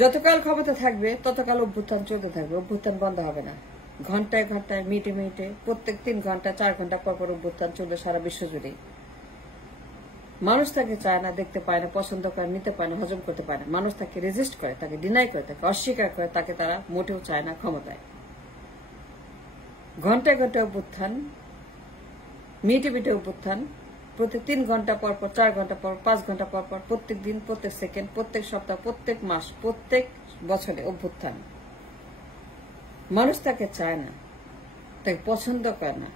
যতকাল ক্ষমতা থাকবে ততকাল অভ্যুত্থান চলতে থাকবে, অভ্যুত্থান বন্ধ হবে না। ঘন্টায় ঘন্টায়, মিনিটে মিনিটে, প্রত্যেক 3 ঘন্টা 4 ঘন্টা পর পর অভ্যুত্থান চলবে সারা বিশ্ব জুড়ে। মানুষ তাকে চায় না, দেখতে পায় না, পছন্দ করে, নিতে পায় না, হজম করতে পারে না। মানুষ তাকে রেজিস্ট করে, তাকে ডিনাই করে, তাকে অস্বীকার করে, তাকে তারা মোটেও চায় না ক্ষমতায়। ঘন্টায় ঘন্টায় অভ্যুত্থান, মিনিটে মিনিটে অভ্যুত্থান, প্রত্যেক 3 ঘন্টা পর পর, 4 ঘন্টা পর, 5 ঘন্টা পর পর, প্রত্যেক দিন, প্রত্যেক সেকেন্ড, প্রত্যেক সপ্তাহ, প্রত্যেক মাস, প্রত্যেক বছরে অভ্যুত্থান। মানুষ তাকে চায় না, তাকে পছন্দ করে না,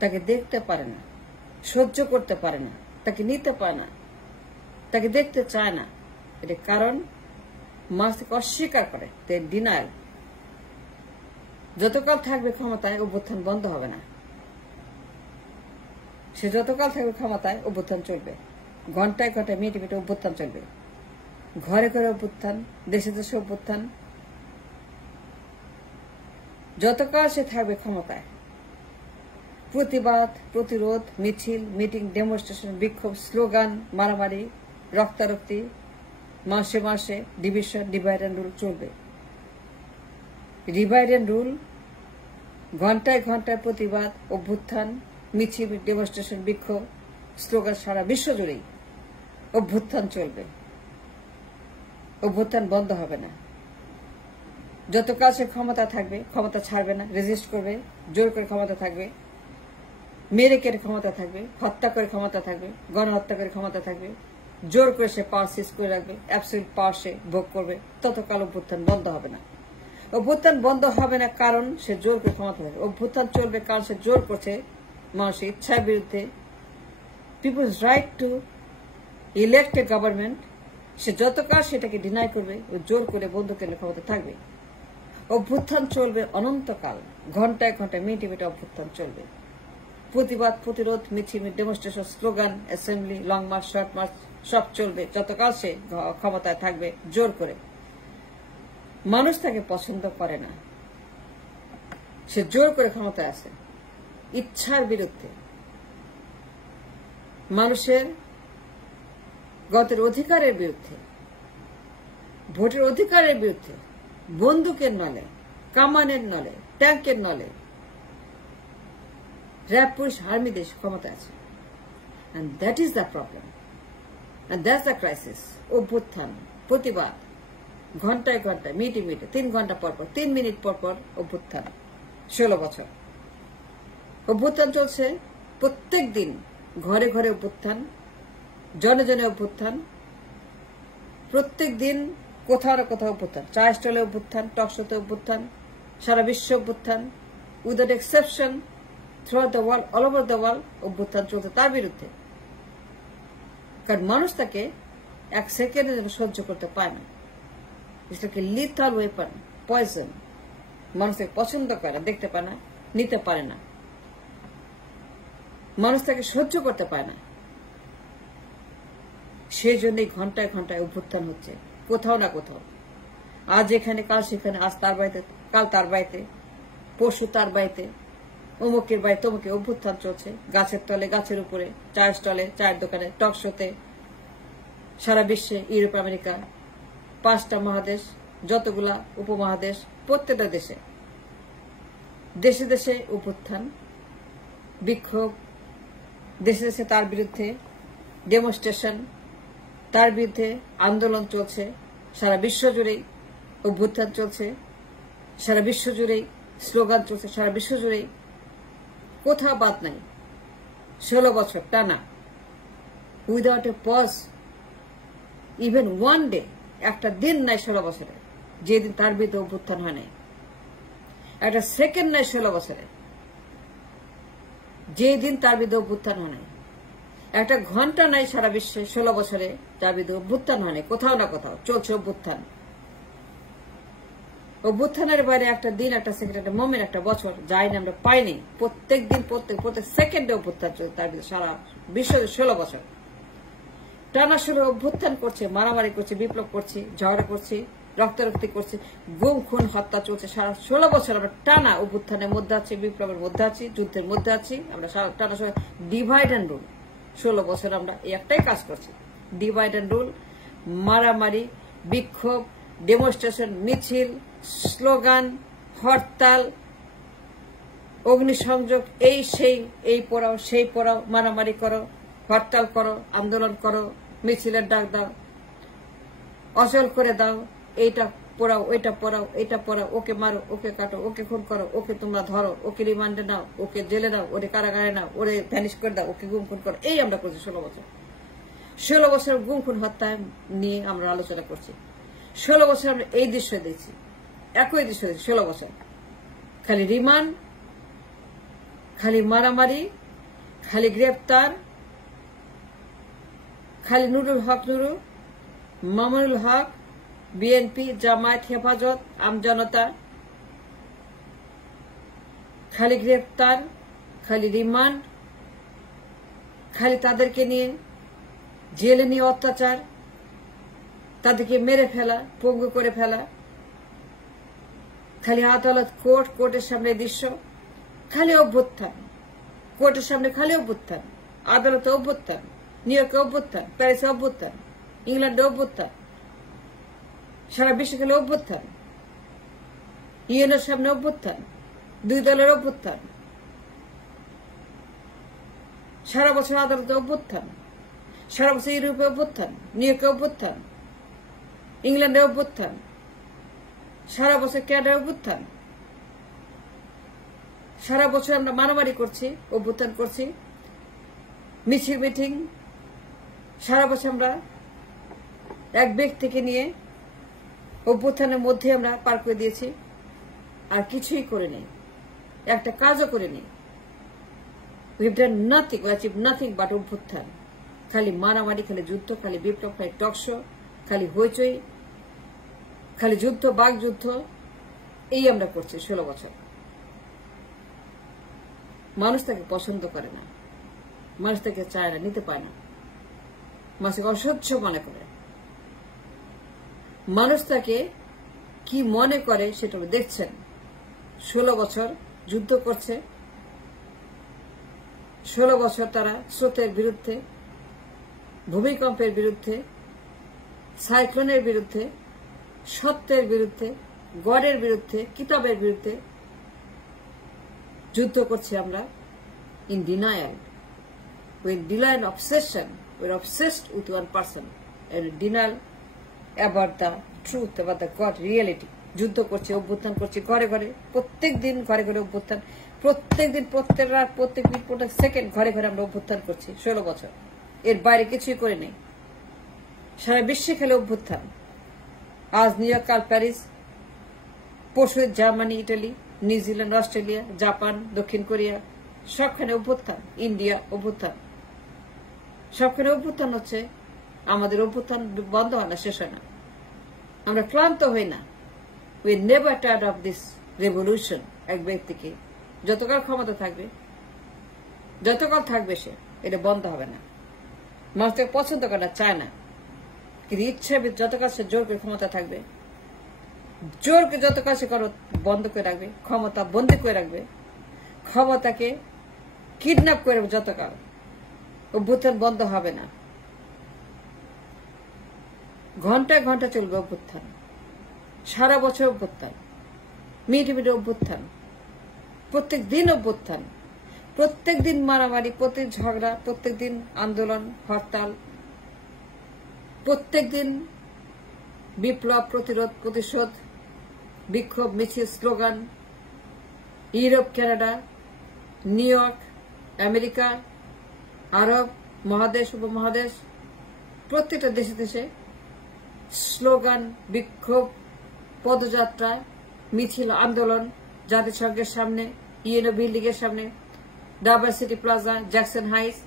তাকে দেখতে পারে না, সহ্য করতে পারে না, তাকে নিতে পারে না, তাকে দেখতে চায় না। এর কারণ মানুষ তাকে অস্বীকার করে, ডিনায়াল। যতকাল থাকবে ক্ষমতায় অভ্যুত্থান বন্ধ হবে না। সে যতকাল থাকবে ক্ষমতায় অভ্যুত্থান চলবে, ঘন্টায় ঘন্টায়, মিনিটে মিনিটে অভ্যুত্থান চলবে। ঘরে ঘরে অভ্যুত্থান, দেশে দেশে অভ্যুত্থান। যতকাল সে থাকবে ক্ষমতায়, প্রতিবাদ, প্রতিরোধ, মিছিল, মিটিং, ডেমনস্ট্রেশন, বিক্ষোভ, স্লোগান, মারামারি, রক্তারক্তি, মাসে মাসে ডিভিশন, ডিভাইড অ্যান্ড রুল চলবে। ডিভাইড অ্যান্ড রুল, ঘন্টায় ঘন্টায় প্রতিবাদ, অভ্যুত্থান, মিছিল, ডেমনস্ট্রেশন, বিক্ষোভ, স্লোগান সারা বিশ্ব জুড়েই অভ্যুত্থান চলবে। অভ্যুত্থান বন্ধ হবে না। যতকাল সে ক্ষমতা থাকবে, ক্ষমতা ছাড়বে না, রেজিস্ট করবে, জোর করে ক্ষমতা থাকবে, মেরে কেটে ক্ষমতা থাকবে, হত্যা করে ক্ষমতা থাকবে, গণহত্যা করে ক্ষমতা থাকবে, জোর করে সে পাওয়ার সিজ করে রাখবে, অ্যাবসলিউট পাওয়ার সে ভোগ করবে। ততকাল অভ্যুত্থান বন্ধ হবে না। অভ্যুত্থান বন্ধ হবে না কারণ সে জোর করে ক্ষমতা থাকবে। অভ্যুত্থান চলবে কারণ সে জোর করছে মানুষের ইচ্ছার বিরুদ্ধে, people's right to elect a government. সে যতকাল সেটাকে ডিনাই করবে, ও জোর করে বন্দুকের ক্ষমতা থাকবে। অভ্যুত্থান চলবে অনন্তকাল, ঘন্টায় ঘন্টায়, মিনিটে মিনিটে অভ্যুত্থান চলবে। প্রতিবাদ, প্রতিরোধ, মিছিল, demonstration, slogan, assembly, long March, short March সব চলবে যতকাল সে ক্ষমতায় থাকবে জোর করে। মানুষ তাকে পছন্দ করে না, সে জোর করে ক্ষমতায় আছে ইচ্ছার বিরুদ্ধে। মানুষের গতের অধিকারের বিরুদ্ধে, ভোটের অধিকারের বিরুদ্ধে, বন্দুকের নলে, কামানের নলে, ট্যাঙ্কের নলে র্যাব, পুলিশ, আর্মি দেশ ক্ষমতা আছে। And that is the problem. And that's the crisis. অভ্যুত্থান, প্রতিবাদ, ঘন্টায় ঘন্টায়, মিনিটে মিনিটে, 3 ঘন্টা পর পর, 3 মিনিট পর পর অভ্যুত্থান। 16 বছর অভ্যুত্থান চলছে। প্রত্যেক দিন ঘরে ঘরে অভ্যুত্থান, জনে জনে অভ্যুত্থান। প্রত্যেক দিন কোথাও না কোথাও অভ্যুত্থান। চা স্টলে অভ্যুত্থান, টকশোতে অভ্যুত্থান, সারা বিশ্ব অভ্যুত্থান, without exception, throughout the world, all over the world অভ্যুত্থান চলছে তার বিরুদ্ধে। কারণ মানুষ তাকে 1 সেকেন্ডের জন্য সহ্য করতে পারে না। এটাকে লিথাল ওয়েপন, পয়জন। মানুষ তাকে পছন্দ করে না, দেখতে পায় না, নিতে পারে না। মানুষ তাকে সহ্য করতে পারে না। সেই জন্যই ঘন্টায় ঘন্টায় অভ্যুত্থান হচ্ছে কোথাও না কোথাও। আজ এখানে, কাল সেখানে, আজ তার বাড়িতে, কাল তার বাড়িতে, পরশু তার বাড়িতে, অমুকের বাড়িতে তমুকে অভ্যুত্থান চলছে। গাছের তলে, গাছের উপরে, চায়ের স্টলে, চায়ের দোকানে, টক শোতে, সারা বিশ্বে, ইউরোপ, আমেরিকা, 5টা মহাদেশ, যতগুলা উপমহাদেশ, প্রত্যেকটা দেশে দেশে দেশে অভ্যুত্থান, বিক্ষোভ, দেশে দেশে তার বিরুদ্ধে ডেমনস্ট্রেশন, তার বিরুদ্ধে আন্দোলন চলছে। সারা বিশ্ব জুড়েই অভ্যুত্থান চলছে, সারা বিশ্ব জুড়েই স্লোগান চলছে, সারা বিশ্ব জুড়েই কোথাও বাদ নাই। 16 বছর টানা, without a pause, even one day, একটা দিন নাই 16 বছরে যেদিন তার বিরুদ্ধে অভ্যুত্থান হয় নাই। একটা সেকেন্ড নাই 16 বছরে যেদিন তার বিরুদ্ধে অভ্যুত্থান হয় নাই। একটা ঘন্টা নাই সারা বিশ্বে 16 বছরে তার বিরুদ্ধে অভ্যুত্থান হয় নাই। কোথাও না কোথাও চলছে অভ্যুত্থান। অভ্যুত্থানের বাইরে একটা দিন, একটা সেকেন্ড, একটা মোমেন্ট, একটা বছর যাইনি, আমরা পাইনি। প্রত্যেক দিন, প্রত্যেক সেকেন্ডে অভ্যুত্থান চলছে তার বিরুদ্ধে সারা বিশ্ব 16 বছর টানা 16 অভ্যুত্থান করছে, মারামারি করছে, বিপ্লব করছি, ঝগড়া করছি, রক্তারক্তি করছি, গুম খুন হত্যা চলছে। সারা 16 বছর আমরা টানা অভ্যুত্থানের মধ্যে আছি, বিপ্লবের মধ্যে আছি, যুদ্ধের মধ্যে আছি। আমরা টানা ডিভাইড অ্যান্ড রুল 16 বছর আমরা এই একটাই কাজ করছি, ডিভাইড অ্যান্ড রুল, মারামারি, বিক্ষোভ, ডেমনস্ট্রেশন, মিছিল, স্লোগান, হরতাল, অগ্নিসংযোগ, এই সেই, এই পড়াও সেই পড়াও, মারামারি করো, হরতাল করো, আন্দোলন করো, মিছিলের ডাক দাও, অচল করে দাও, এইটা পড়াও, ওইটা পড়াও, এইটা পড়াও, ওকে মারো, ওকে কাটো, ওকে খুন করো, ওকে তোমরা ধরো, ওকে রিমান্ডে নাও, ওকে জেলে নাও, ওরে কারাগারে নাও, ওরে ভ্যানিশ করে দাও, ওকে গুম খুন করো। এই আমরা করছি 16 বছর। 16 বছর গুম খুন হত্যা নিয়ে আমরা আলোচনা করছি। 16 বছর আমরা এই দৃশ্য দেখছি, একই দৃশ্য দেখছি 16 বছর। খালি রিমান্ড, খালি মারামারি, খালি গ্রেপ্তার, খালি নুরুল হক নুরু, মামুনুল হক, বিএনপি, জামায়াত, হেফাজত, আমজনতা, খালি গ্রেপ্তার, খালি রিমান্ড, খালি তাদেরকে নিয়ে জেলে নিয়ে অত্যাচার, তাদেরকে মেরে ফেলা, পঙ্গু করে ফেলা, খালি আদালত, কোর্ট, কোর্টের সামনে দৃশ্য, খালি অভ্যুত্থান, কোর্টের সামনে খালি অভ্যুত্থান, আদালতে অভ্যুত্থান, নিউ ইয়র্কে অভ্যুত্থান, প্যারিসে অভ্যুত্থান, ইংল্যান্ডে অভ্যুত্থান, সারা বিশ্বে খেলে অভ্যুত্থান, ইউএনের সামনে অভ্যুত্থান, 2 দলের অভ্যুত্থান, সারা বছর আদালতে অভ্যুত্থান, সারা বছর ইউরোপে অভ্যুত্থান, নিউ ইয়র্কে অভ্যুত্থান, ইংল্যান্ডে অভ্যুত্থান, সারা বছর ক্যানাডায় অভ্যুত্থান, সারা বছর আমরা মারামারি করছি, অভ্যুত্থান করছি, মিছিল মিটিং, সারা বছর আমরা এক ব্যক্তিকে নিয়ে অভ্যুত্থানের মধ্যে আমরা পার করে দিয়েছি, আর কিছুই করে নেই, একটা কাজও করে নেই। We have done nothing, we achieved nothing but অভ্যুত্থান। খালি মারামারি, খালি যুদ্ধ, খালি বিপ্লব, খালি টকশো, খালি হইচই, খালি যুদ্ধ, বাক যুদ্ধ, এই আমরা করছি 16 বছর। মানুষ তাকে পছন্দ করে না, মানুষ তাকে চায় না, নিতে পায় না, মানুষকে অসহ্য মনে করে। মানুষ তাকে কি মনে করে সেটা দেখছেন। 16 বছর যুদ্ধ করছে, 16 বছর তারা স্রোতের বিরুদ্ধে, ভূমিকম্পের বিরুদ্ধে, সাইক্লোনের বিরুদ্ধে, সত্যের বিরুদ্ধে, গডের বিরুদ্ধে, কিতাবের বিরুদ্ধে যুদ্ধ করছি আমরা। In denial, with denial obsession, with obsessed with one person, denial about the truth, about the god reality. যুদ্ধ করছি, অভ্যুত্থান করছি, ঘরে ঘরে, প্রত্যেক দিন ঘরে ঘরে অভ্যুত্থান, প্রত্যেক দিন, প্রত্যেক রাত, প্রত্যেক মিনিট, প্রত্যেক সেকেন্ড ঘরে ঘরে আমরা অভ্যুত্থান করছি 16 বছর। এর বাইরে কিছুই করে নেই। সারা বিশ্বে খেলে অভ্যুত্থান। আজ নিউ ইয়র্ক, কাল প্যারিস, পরশু Germany, Italy, New Zealand, Australia, Japan, দক্ষিণ কোরিয়া, সবখানে অভ্যুত্থান, ইন্ডিয়া অভ্যুত্থান, সবখানে অভ্যুত্থান হচ্ছে। আমাদের অভ্যুত্থান বন্ধ হয় না, শেষ হয় না। আমরা ক্লান্ত হই না। We never tired of this revolution. এক ব্যক্তিকে যতকাল ক্ষমতা থাকবে, যতকাল থাকবে সে, এটা বন্ধ হবে না। মানুষ তাকে পছন্দ করে না, চায় না, কিন্তু ইচ্ছে যতকাল সে জোর করে ক্ষমতা থাকবে, জোরকে যতকাল সে বন্ধ করে রাখবে, ক্ষমতা বন্দী করে রাখবে, ক্ষমতাকে কিডন্যাপ করে যতকাল, অভ্যুত্থান বন্ধ হবে না। ঘন্টায় ঘন্টা চলবে অভ্যুত্থান, সারা বছর অভ্যুত্থান, মিনিটে মিনিটে অভ্যুত্থান, প্রত্যেক দিন অভ্যুত্থান, প্রত্যেক দিন মারামারি, প্রত্যেক ঝগড়া, প্রত্যেক দিন আন্দোলন, হরতাল, প্রত্যেক দিন বিপ্লব, প্রতিরোধ, প্রতিশোধ, বিক্ষোভ, মিছিল, slogan. Europe, Canada, New York, America, আরব মহাদেশ, উপমহাদেশ, প্রত্যেকটা দেশে দেশে স্লোগান, বিক্ষোভ, পদযাত্রা, মিছিল, আন্দোলন, জাতিসংঘের সামনে, ইউএনও বিল্ডিং এর সামনে, diversity plaza, Jackson Heights,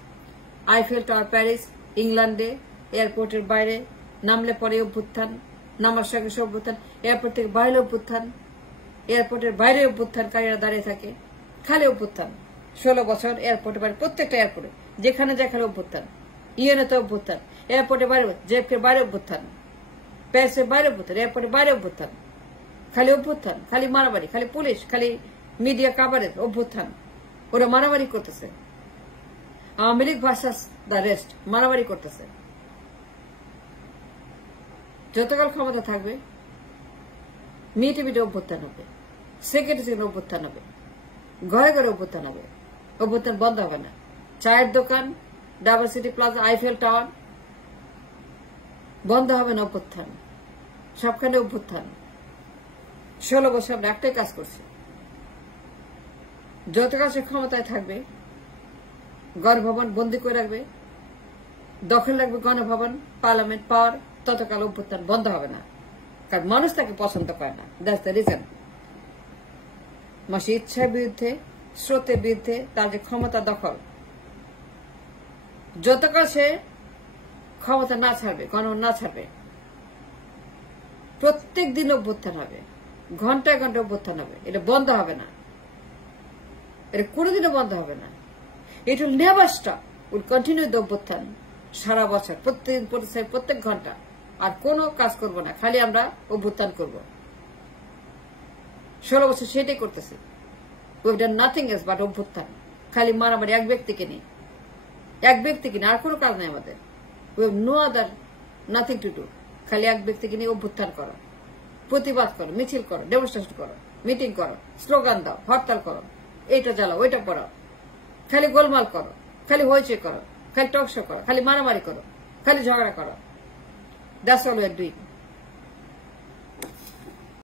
Eiffel tower, Paris, ইংল্যান্ডে, এয়ারপোর্টের বাইরে নামলে পরে অভ্যুত্থান, নামার সঙ্গে অভ্যুত্থান, এয়ারপোর্ট থেকে বাইরে অভ্যুত্থান, এয়ারপোর্টের বাইরে অভ্যুত্থানকারীরা দাঁড়িয়ে থাকে, খালি অভ্যুত্থান। 16 বছর এয়ারপোর্টের বাইরে, প্রত্যেকটা এয়ারপোর্টে যেখানে যেখানে অভ্যুত্থান, ইউএনওতে অভ্যুত্থান, এয়ারপোর্টের বাইরে, জেএফকের বাইরে অভ্যুত্থান, প্যারিসের বাইরে অভ্যুত্থান, এয়ারপোর্টের বাইরে অভ্যুত্থান, খালি অভ্যুত্থান, খালি মারামারি, খালি পুলিশ, খালি মিডিয়া কাভারেজ, অভ্যুত্থান। ওরা মারামারি করতেছে, Awami League versus the rest, মারামারি করতেছে। যতকাল ক্ষমতা থাকবে, মিটে মিটে অভ্যুত্থান হবে, সেকেন্ডে সেকেন্ডে অভ্যুত্থান হবে, ঘরে ঘরে অভ্যুত্থান হবে। অভ্যুত্থান বন্ধ হবে না। চায়ের দোকান, ডাইভার্সিটি প্লাজা, আইফেল টাওয়ার, বন্ধ হবে না অভ্যুত্থান। সবখানে অভ্যুত্থান। 16 বছর আমরা একটাই কাজ করছি, যত কাছে ক্ষমতায় থাকবে গণভবন বন্দি করে রাখবে, দখল রাখবে গণভবন, পার্লামেন্ট পাওয়ার, ততকাল অভ্যুত্থান বন্ধ হবে না। কারণ মানুষ তাকে পছন্দ করে না। That's the reason. মানুষের ইচ্ছার বিরুদ্ধে, স্রোতের বিরুদ্ধে তার যে ক্ষমতা দখল, যতকাল সে ক্ষমতা না ছাড়বে, গণভবন না ছাড়বে, প্রত্যেক দিন অভ্যুত্থান হবে, ঘন্টায় ঘন্টায় অভ্যুত্থান হবে। এটা বন্ধ হবে না, এটা কোনোদিনও বন্ধ হবে না। It will never stop, will continue the অভ্যুত্থান সারা বছর, প্রত্যেকদিন, প্রত্যেক ঘন্টা। আর কোনো কাজ করব না, খালি আমরা অভ্যুত্থান করব। 16 বছর সেটাই করতেছে। We have done nothing else but অভ্যুত্থান। খালি মারামারি এক ব্যক্তিকে নিয়ে, আর কোনো কাজ নেই আমাদের। We have no other, nothing to do. খালি এক ব্যক্তিকে নিয়ে অভ্যুত্থান করো, প্রতিবাদ করো, মিছিল করো, ডেমনস্ট্রেশন করো, মিটিং করো, স্লোগান দাও, হরতাল করো, এইটা জ্বালাও, ওইটা পড়াও, খালি গোলমাল করো, খালি হইচই করো, খালি টক শো করো, খালি মারামারি করো, খালি ঝগড়া করো। That's all we are doing.